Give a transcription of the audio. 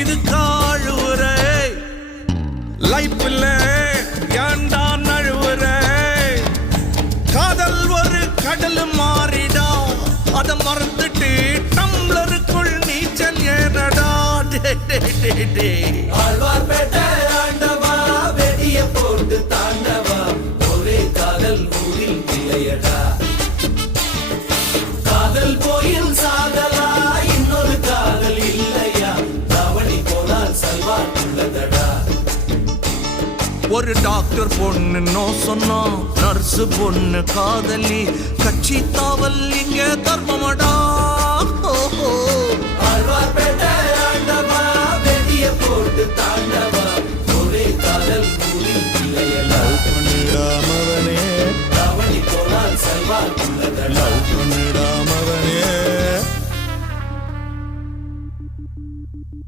இது காழுவுரை லைஃப்ல ஏண்டா நழுவுற காதல் ஒரு கடல் மாறிடா அத மறந்துட்டு டம்ளருக்குள் நீச்சல் ஏறடா ஆழ்வார்பேட்டை ஆண்டவா வெடிய போட்டு தாண்டவா ஒரே காதல் ஊரில் இல்லையடா காதல் கோயில் சாதலா இன்னொரு காதல் இல்லையா தாவணி போனால் சல்வார் உள்ளதடா ஒரு டாக்டர் பொண்ணு நோ சொன்னா நர்ஸ் பொண்ணு காதலி கட்சி தாவல் இங்க தர்மமடா ஆழ்வார்பேட்டை